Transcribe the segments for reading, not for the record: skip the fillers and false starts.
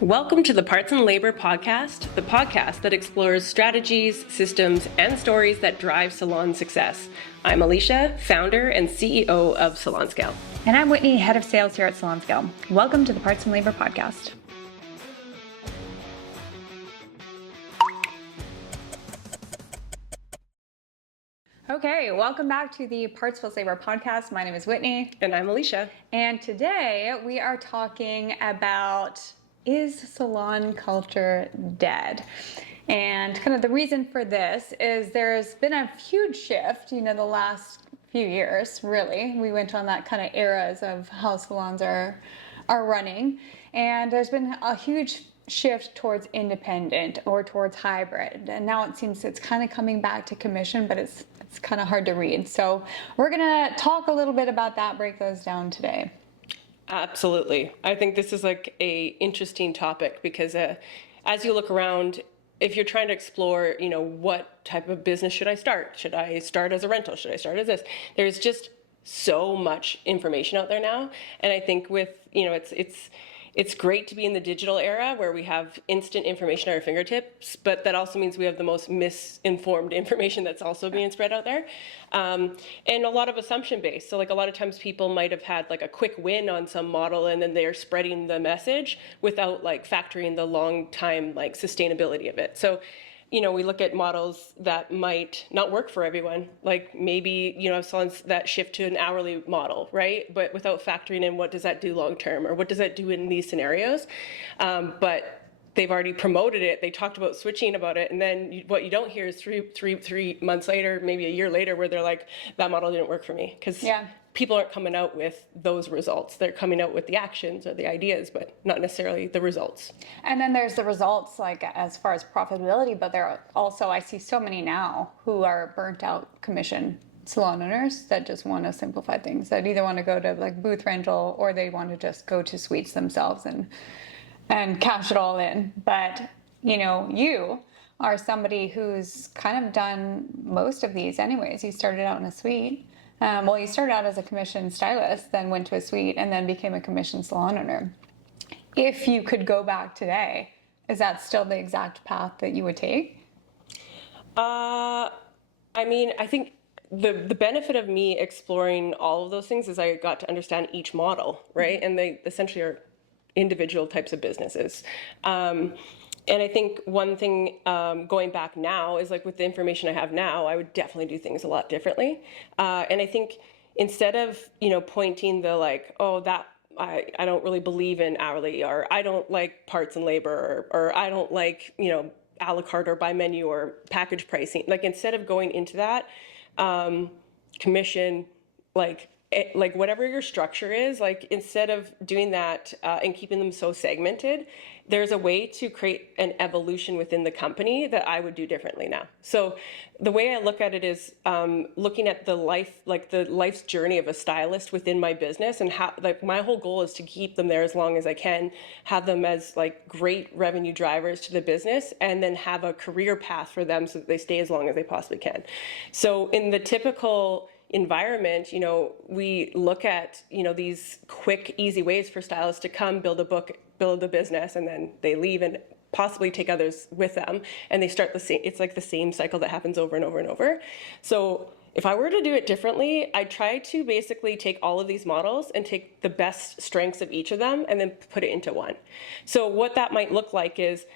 Welcome to the Parts and Labor Podcast, the podcast that explores strategies, systems, and stories that drive salon success. I'm Alicia, founder and CEO of Salon Scale. And I'm Whitney, head of sales here at Salon Scale. Welcome to the Parts and Labor Podcast. Okay, welcome back to the Parts plus Labor Podcast. My name is Whitney. And I'm Alicia. And today we are talking about, is salon culture dead? And kind of the reason for this is there's been a huge shift, the last few years, really. We went on that kind of eras of how salons are running. And there's been a huge shift towards independent or towards hybrid. And now it seems it's kind of coming back to commission, but it's kind of hard to read. So we're going to talk a little bit about that, break those down today. Absolutely. I think this is like a interesting topic because as you look around, if you're trying to explore, what type of business should I start? Should I start as a rental? Should I start as this? There's just so much information out there now. And I think with, it's great to be in the digital era where we have instant information at our fingertips, but that also means we have the most misinformed information that's also being spread out there. And a lot of assumption based. So like a lot of times people might have had like a quick win on some model and then they're spreading the message without like factoring the long time like sustainability of it. So we look at models that might not work for everyone. Like maybe, salons that shift to an hourly model, right? But without factoring in what does that do long term or what does that do in these scenarios? But they've already promoted it. They talked about switching about it. And then what you don't hear is three months later, maybe a year later, where they're like, that model didn't work for me. Because people aren't coming out with those results. They're coming out with the actions or the ideas, but not necessarily the results. And then there's the results, like as far as profitability, but there are also, I see so many now who are burnt out commission salon owners that just want to simplify things, that either want to go to like booth rental or they want to just go to suites themselves and cash it all in. But, you are somebody who's kind of done most of these anyways. You started out in a suite. You started out as a commissioned stylist, then went to a suite, and then became a commissioned salon owner. If you could go back today, is that still the exact path that you would take? I think the benefit of me exploring all of those things is I got to understand each model, right? And they essentially are individual types of businesses. And I think one thing going back now is like with the information I have now, I would definitely do things a lot differently. And I think instead of, pointing the like, oh, that I don't really believe in hourly, or I don't like parts and labor, or I don't like, a la carte or by menu or package pricing. Like instead of going into that, commission, like whatever your structure is, like instead of doing that and keeping them so segmented, there's a way to create an evolution within the company that I would do differently now. So the way I look at it is looking at the life's journey of a stylist within my business, and how like my whole goal is to keep them there as long as I can, have them as like great revenue drivers to the business, and then have a career path for them so that they stay as long as they possibly can. So in the typical environment, we look at, these quick, easy ways for stylists to come, build a business, and then they leave and possibly take others with them. And they start the same, it's like the same cycle that happens over and over and over. So if I were to do it differently, I'd try to basically take all of these models and take the best strengths of each of them and then put it into one. So what that might look like is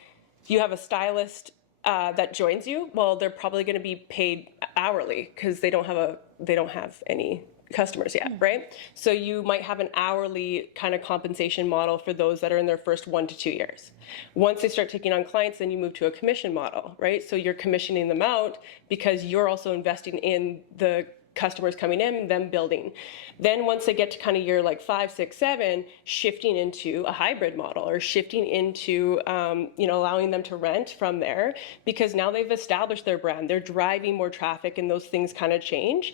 you have a stylist that joins you, well, they're probably going to be paid hourly because they don't have any customers yet, right? So you might have an hourly kind of compensation model for those that are in their first 1 to 2 years. Once they start taking on clients, then you move to a commission model, right? So you're commissioning them out because you're also investing in the customers coming in, them building. Then once they get to kind of year like 5, 6, 7, shifting into a hybrid model or shifting into, allowing them to rent from there because now they've established their brand. They're driving more traffic and those things kind of change.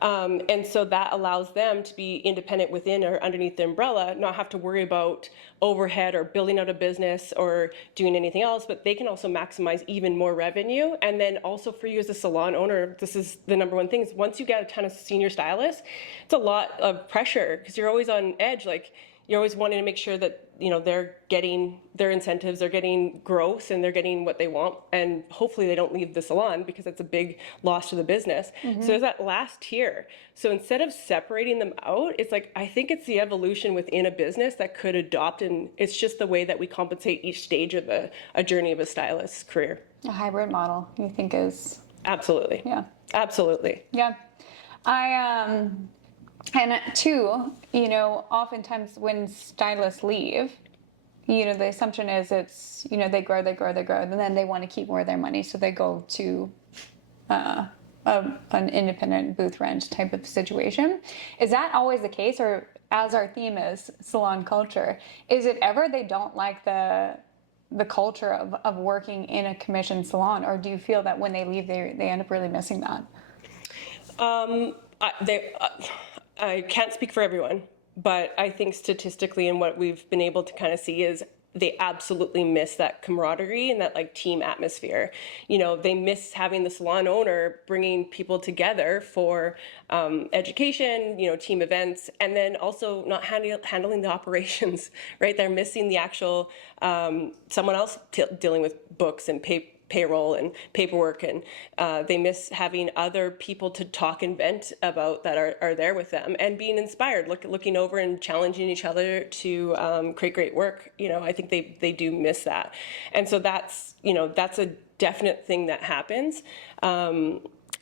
And so that allows them to be independent within or underneath the umbrella, not have to worry about overhead or building out a business or doing anything else, but they can also maximize even more revenue. And then also for you as a salon owner, this is the number one thing, is once you get a ton of senior stylists, it's a lot of pressure because you're always on edge. Like, you're always wanting to make sure that, they're getting their incentives, they're getting growth, and they're getting what they want. And hopefully they don't leave the salon, because that's a big loss to the business. So there's that last tier. So instead of separating them out, it's like, I think it's the evolution within a business that could adopt, and it's just the way that we compensate each stage of a journey of a stylist's career. A hybrid model, you think is? Absolutely. Yeah. Absolutely. Yeah. And two, oftentimes when stylists leave, the assumption is it's, they grow, and then they want to keep more of their money, so they go to an independent booth rent type of situation. Is that always the case, or as our theme is salon culture, is it ever they don't like the culture of working in a commissioned salon, or do you feel that when they leave, they end up really missing that? I can't speak for everyone, but I think statistically, and what we've been able to kind of see, is they absolutely miss that camaraderie and that like team atmosphere. They miss having the salon owner bringing people together for education, team events, and then also not handling the operations, right? They're missing the actual someone else dealing with books and payroll and paperwork, and they miss having other people to talk and vent about that are there with them, and being inspired, looking over and challenging each other to create great work. I think they do miss that, and so that's a definite thing that happens.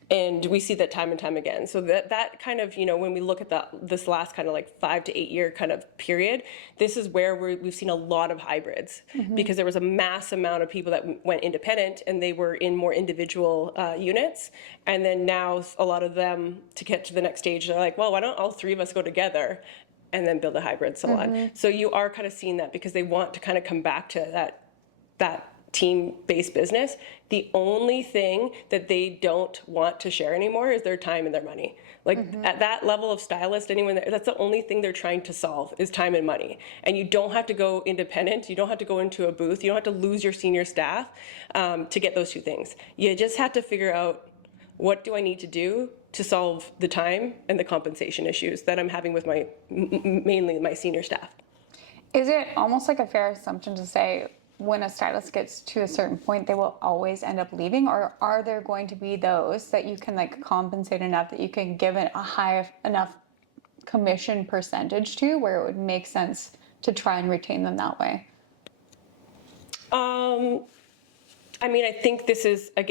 And we see that time and time again. So that kind of, when we look at this last kind of like 5 to 8 year kind of period, this is where we've seen a lot of hybrids, because there was a mass amount of people that went independent, and they were in more individual units. And then now a lot of them, to get to the next stage, they're like, well, why don't all three of us go together and then build a hybrid salon? So you are kind of seeing that, because they want to kind of come back to that team-based business. The only thing that they don't want to share anymore is their time and their money. Like at that level of stylist, anyone that's the only thing they're trying to solve is time and money. And you don't have to go independent. You don't have to go into a booth. You don't have to lose your senior staff to get those two things. You just have to figure out, what do I need to do to solve the time and the compensation issues that I'm having with mainly my senior staff. Is it almost like a fair assumption to say, when a stylist gets to a certain point, they will always end up leaving? Or are there going to be those that you can like compensate enough that you can give it a high enough commission percentage to where it would make sense to try and retain them that way? I think this is a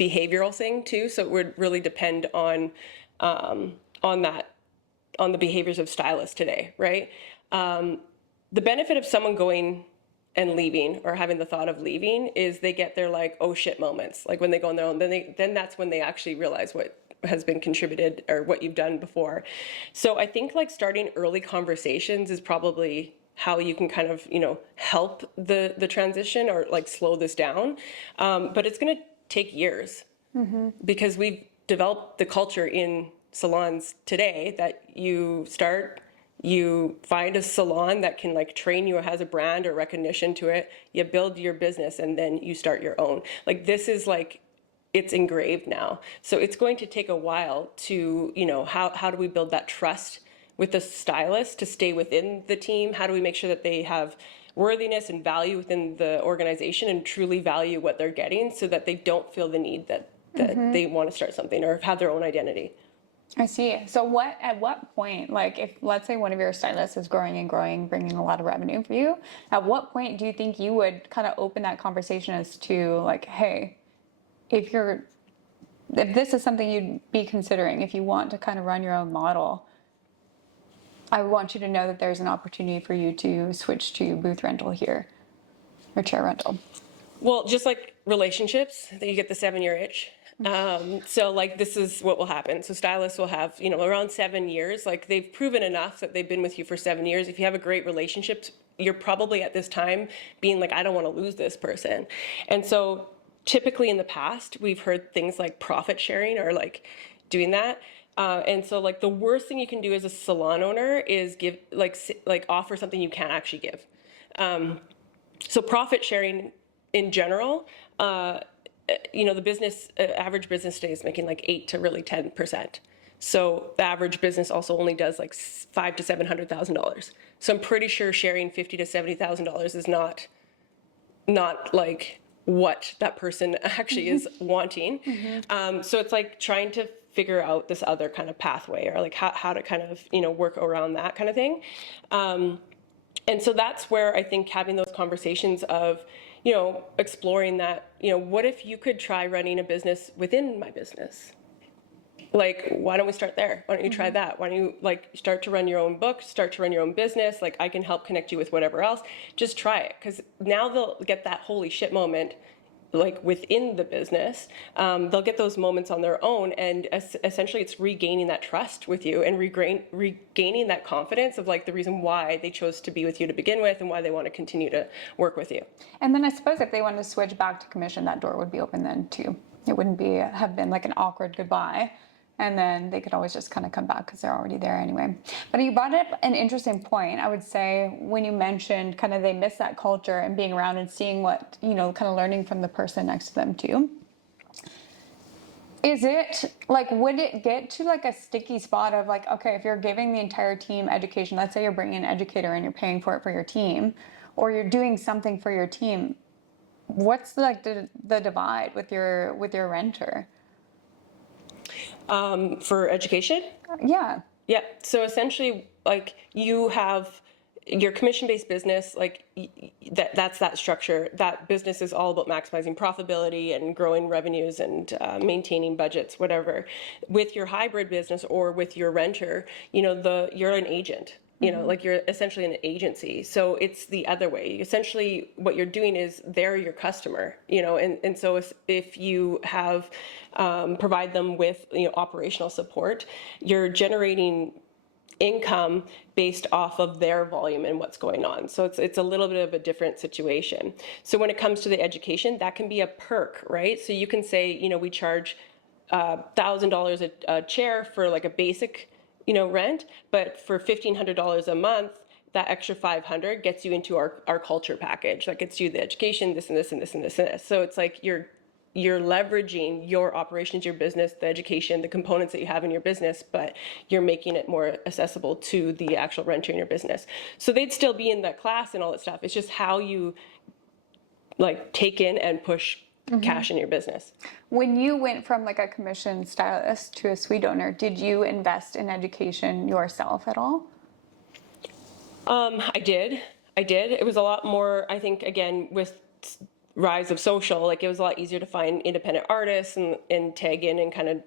behavioral thing too. So it would really depend on the behaviors of stylists today, right? The benefit of someone going and leaving, or having the thought of leaving, is they get their like, oh shit moments. Like when they go on their own, then that's when they actually realize what has been contributed or what you've done before. So I think like starting early conversations is probably how you can kind of, help the transition, or like slow this down. But it's going to take years, because we've developed the culture in salons today that you find a salon that can like train you or has a brand or recognition to it. You build your business, and then you start your own. Like this is like, it's engraved now. So it's going to take a while to, how do we build that trust with the stylist to stay within the team? How do we make sure that they have worthiness and value within the organization and truly value what they're getting, so that they don't feel the need that they want to start something or have their own identity? I see. So at what point, like if let's say one of your stylists is growing and growing, bringing a lot of revenue for you, at what point do you think you would kind of open that conversation as to like, hey, if this is something you'd be considering, if you want to kind of run your own model, I want you to know that there's an opportunity for you to switch to booth rental here, or chair rental. Well, just like relationships, that you get the 7-year itch. So like this is what will happen. So stylists will have, around 7 years, like they've proven enough that they've been with you for 7 years. If you have a great relationship, you're probably at this time being like, I don't want to lose this person. And so typically in the past, we've heard things like profit sharing, or like doing that. And so like the worst thing you can do as a salon owner is give like offer something you can't actually give. So profit sharing in general, the business average business today is making like 8 to really 10%. So the average business also only does like $500,000 to $700,000. So I'm pretty sure sharing $50,000 to $70,000 is not like what that person actually is wanting. So it's like trying to figure out this other kind of pathway, or like how to kind of, work around that kind of thing. And so that's where I think having those conversations of, exploring that, what if you could try running a business within my business? Like, why don't we start there? Why don't you try that? Why don't you like start to run your own book, start to run your own business? Like, I can help connect you with whatever else. Just try it. Because now they'll get that holy shit moment like within the business. They'll get those moments on their own, and essentially it's regaining that trust with you and regaining that confidence of like the reason why they chose to be with you to begin with and why they want to continue to work with you. And then I suppose if they wanted to switch back to commission, that door would be open then too. It wouldn't have been like an awkward goodbye. And then they could always just kind of come back because they're already there anyway. But you brought up an interesting point, I would say, when you mentioned kind of they miss that culture and being around and seeing what, kind of learning from the person next to them too. Is it like, would it get to like a sticky spot of like, okay, if you're giving the entire team education, let's say you're bringing an educator and you're paying for it for your team, or you're doing something for your team, what's like the divide with your renter? For education? Yeah. Yeah. So essentially, like you have your commission-based business, like that's that structure. That business is all about maximizing profitability and growing revenues and maintaining budgets, whatever. With your hybrid business or with your renter, you're an agent. Like you're essentially an agency. So it's the other way. Essentially, what you're doing is they're your customer, and so if you have provide them with operational support, you're generating income based off of their volume and what's going on. So it's a little bit of a different situation. So when it comes to the education, that can be a perk, right? So you can say, we charge $1,000 a chair for like a basic rent, but for $1,500 a month, that extra 500 gets you into our culture package. That gets you the education, this and this and this and this and this. So it's like you're leveraging your operations, your business, the education, the components that you have in your business, but you're making it more accessible to the actual renter in your business. So they'd still be in that class and all that stuff. It's just how you like take in and push cash in your business. When you went from like a commission stylist to a suite owner, did you invest in education yourself at all? I did. It was a lot more, I think, again, with rise of social, like it was a lot easier to find independent artists and tag in and kind of,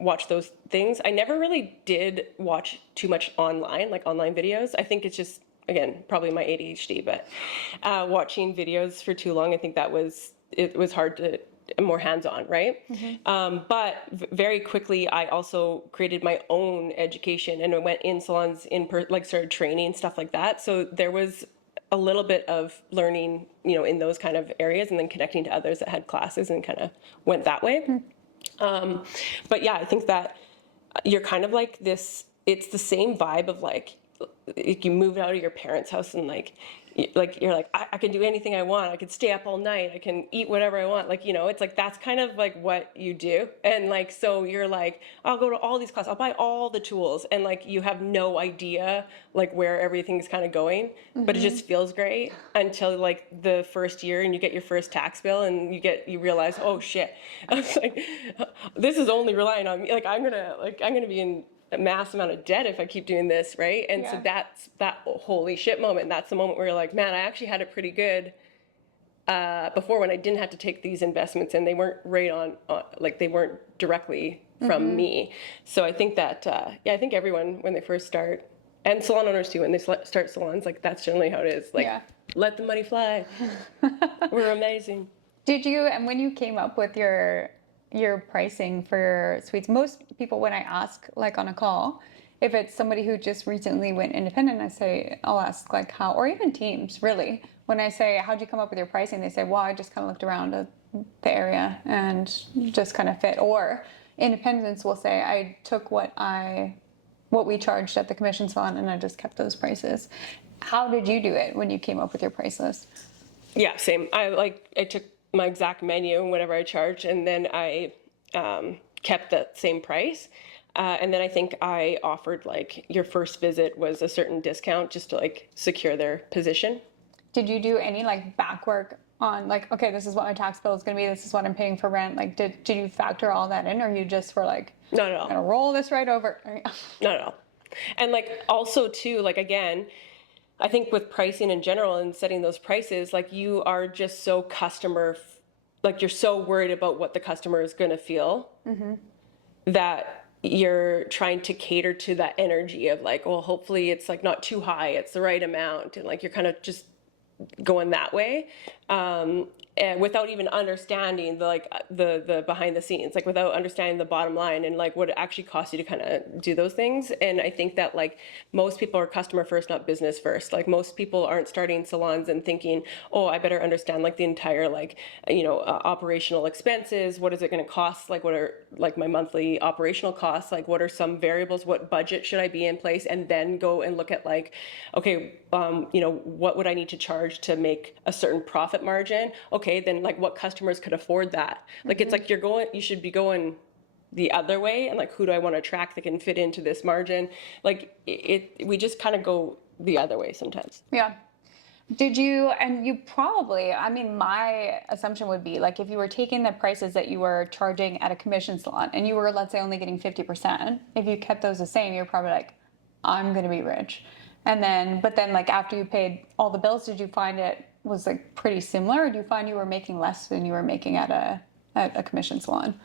watch those things. I never really did watch too much online videos. I think it's just, again, probably my ADHD, but watching videos for too long, I think it was hard to, more hands-on, right? But very quickly, I also created my own education and I went in salons, started training, stuff like that. So there was a little bit of learning, in those kind of areas and then connecting to others that had classes and kind of went that way. But yeah, I think that you're kind of like this, it's the same vibe of like you moved out of your parents' house and you're like, I can do anything I want. I can stay up all night. I can eat whatever I want. It's like, that's kind of like what you do. And so you're like, I'll go to all these classes. I'll buy all the tools. And you have no idea where everything's kind of going, but it just feels great until the first year and you get your first tax bill and you realize, oh shit. I was like, this is only relying on me. I'm going to be in a mass amount of debt if I keep doing this, right? And so that's that holy shit moment. That's the moment where you're like, man, I actually had it pretty good before when I didn't have to take these investments and they weren't right on they weren't directly from me. So I think that, I think everyone when they first start, and salon owners too, when they start salons, that's generally how it is. Let the money fly. We're amazing. Did you, and when you came up with your pricing for your suites, most people when I ask on a call, if it's somebody who just recently went independent, I'll ask how, or even teams really, when I say, how'd you come up with your pricing? They say, well, I just kind of looked around the area and just kind of fit. Or independents will say, I took what we charged at the commission salon and I just kept those prices. How did you do it when you came up with your price list? Yeah, same. I took my exact menu and whatever I charged, and then I kept that same price. And then I think I offered like your first visit was a certain discount just to like secure their position. Did you do any like back work on like, okay, this is what my tax bill is going to be, this is what I'm paying for rent? Like, did you factor all that in, or you just were like, Not at I'm all. gonna roll this right over? Not at all. And like also too, like again, I think with pricing in general and setting those prices, like you are just so like you're so worried about what the customer is going to feel that you're trying to cater to that energy of like, well, hopefully it's like not too high, it's the right amount. And like you're kind of just going that way, and without even understanding the behind the scenes, like without understanding the bottom line and like what it actually costs you to kind of do those things. And I think that like most people are customer first, not business first. Like most people aren't starting salons and thinking, oh, I better understand like the entire like operational expenses. What is it going to cost? Like what are like my monthly operational costs? Like what are some variables? What budget should I be in place? And then go and look at like, okay, what would I need to charge to make a certain profit margin? Okay, then like what customers could afford that? Like it's like you should be going the other way, and like who do I want to attract that can fit into this margin? Like we just kind of go the other way sometimes. Yeah. Did you, and you probably, I mean, my assumption would be like if you were taking the prices that you were charging at a commission salon and you were, let's say, only getting 50%, if you kept those the same, you're probably like, I'm going to be rich. And then, but then like after you paid all the bills, did you find it was like pretty similar? Or do you find you were making less than you were making at a commission salon?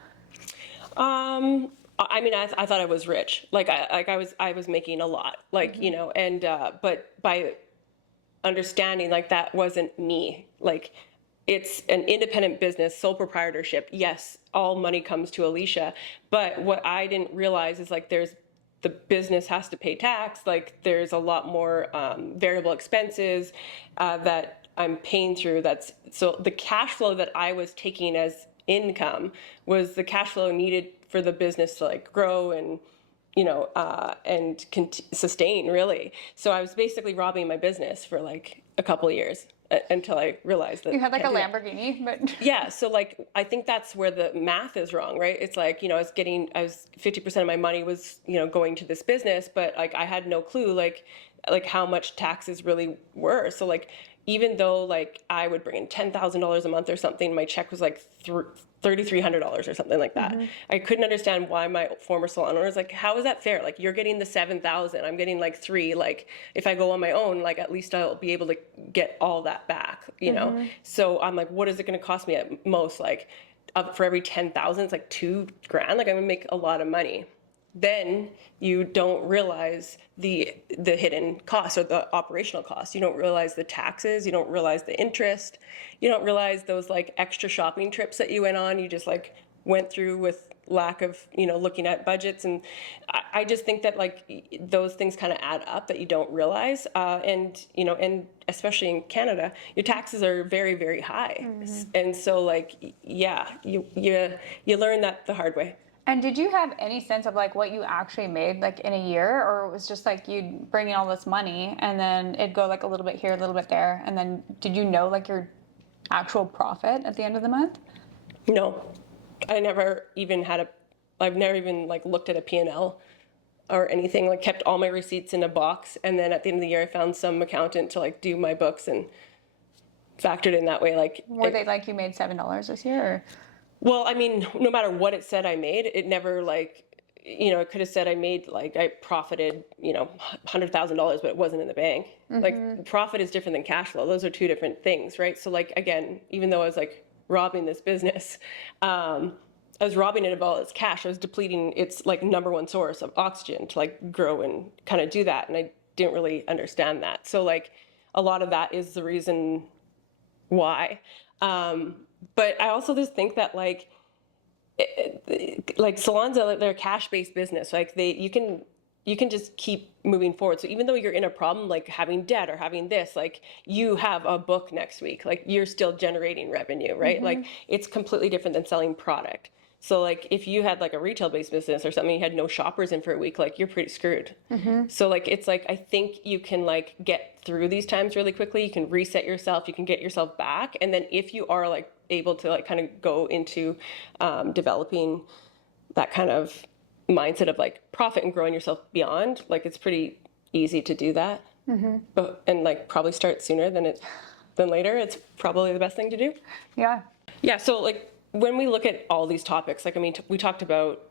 I mean, I thought I was rich. Like I was making a lot. Like and but by understanding like that wasn't me. Like it's an independent business, sole proprietorship. Yes, all money comes to Alicia, but what I didn't realize is like the business has to pay tax. Like there's a lot more variable expenses that I'm paying through. So the cash flow that I was taking as income was the cash flow needed for the business to like grow and sustain really. So I was basically robbing my business for like a couple of years until I realized that You had like a Lamborghini, but yeah. So like, I think that's where the math is wrong, right? It's like, I was 50% of my money was, going to this business, but like I had no clue like how much taxes really were. So like, even though like I would bring in $10,000 a month or something, my check was like $3,300 or something like that. I couldn't understand why my former salon owner was like, how is that fair? Like you're getting the 7,000, I'm getting like 3. Like if I go on my own, like at least I'll be able to get all that back, So I'm like, what is it going to cost me at most? Like for every 10,000, it's like $2,000. Like I'm gonna make a lot of money. Then you don't realize the hidden costs or the operational costs. You don't realize the taxes. You don't realize the interest. You don't realize those like extra shopping trips that you went on. You just like went through with lack of looking at budgets. And I just think that like those things kind of add up that you don't realize. And especially in Canada, your taxes are very, very high. And so like yeah, you learn that the hard way. And did you have any sense of like what you actually made like in a year, or it was just like you'd bring in all this money and then it'd go like a little bit here, a little bit there, and then did you know like your actual profit at the end of the month? No, I never even I've never even like looked at a P&L or anything, like kept all my receipts in a box. And then at the end of the year, I found some accountant to like do my books and factored in that way. Like, Were they like you made $7 this year? Or? well, I mean, no matter what it said I made, it never like, it could have said I made like I profited, $100,000, but it wasn't in the bank. Like profit is different than cash flow. Those are two different things, right? So like again, even though I was like robbing this business, I was robbing it of all its cash. I was depleting its like number one source of oxygen to like grow and kind of do that. And I didn't really understand that. So like a lot of that is the reason why. But I also just think that like salons they're a cash-based business. Like you can just keep moving forward. So even though you're in a problem, like having debt or having this, like you have a book next week, like you're still generating revenue, right? Like it's completely different than selling product. So like if you had like a retail-based business or something, you had no shoppers in for a week, like you're pretty screwed. So like it's like I think you can like get through these times really quickly. You can reset yourself, you can get yourself back, and then if you are like able to like kind of go into developing that kind of mindset of like profit and growing yourself beyond, like it's pretty easy to do that. But and like probably start sooner than later. It's probably the best thing to do. Yeah. Yeah. So like when we look at all these topics, like I mean, we talked about,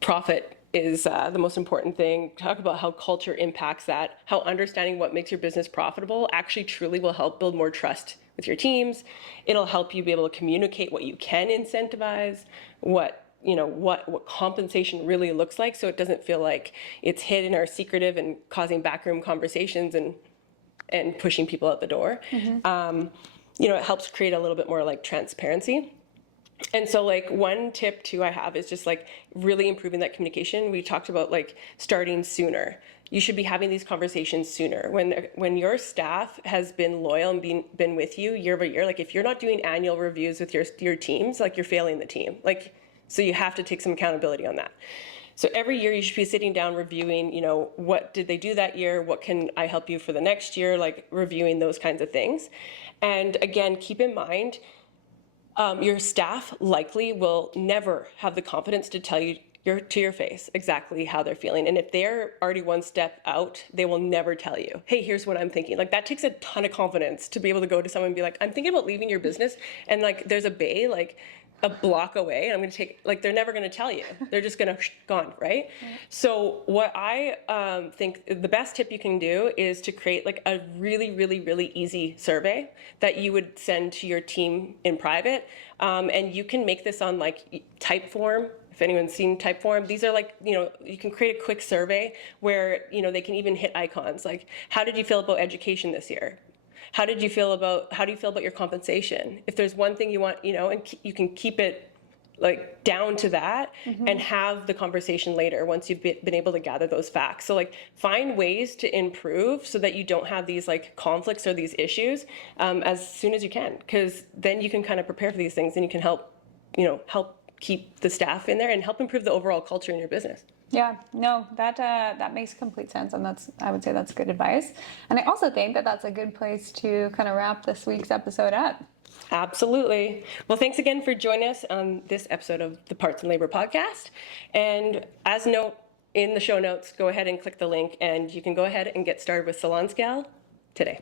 profit is the most important thing. Talk about how culture impacts that, how understanding what makes your business profitable actually truly will help build more trust with your teams. It'll help you be able to communicate what you can incentivize, what compensation really looks like, so it doesn't feel like it's hidden or secretive and causing backroom conversations and pushing people out the door. It helps create a little bit more like transparency. And so like one tip too I have is just like really improving that communication. We talked about like starting sooner. You should be having these conversations sooner. When your staff has been loyal and been with you year by year, like if you're not doing annual reviews with your teams, like you're failing the team. Like, so you have to take some accountability on that. So every year you should be sitting down reviewing, what did they do that year? What can I help you for the next year? Like reviewing those kinds of things. And again, keep in mind, your staff likely will never have the confidence to tell you to your face exactly how they're feeling. And if they're already one step out, they will never tell you, hey, here's what I'm thinking. Like that takes a ton of confidence to be able to go to someone and be like, I'm thinking about leaving your business. And like, there's a bay, like a block away, and I'm going to take, like, they're never going to tell you. They're just going to gone, right? So what I think the best tip you can do is to create like a really, really, really easy survey that you would send to your team in private. And you can make this on like Typeform. If anyone's seen Typeform, these are like, you can create a quick survey where, they can even hit icons like, how did you feel about education this year? How do you feel about your compensation? If there's one thing you want, and you can keep it like down to that and have the conversation later once you've been able to gather those facts. So like find ways to improve so that you don't have these like conflicts or these issues as soon as you can, because then you can kind of prepare for these things and you can help keep the staff in there and help improve the overall culture in your business. Yeah, no, that makes complete sense, and I would say that's good advice. And I also think that that's a good place to kind of wrap this week's episode up. Absolutely. Well, thanks again for joining us on this episode of the Parts and Labor Podcast. And as note in the show notes, go ahead and click the link, and you can go ahead and get started with Salon Scale today.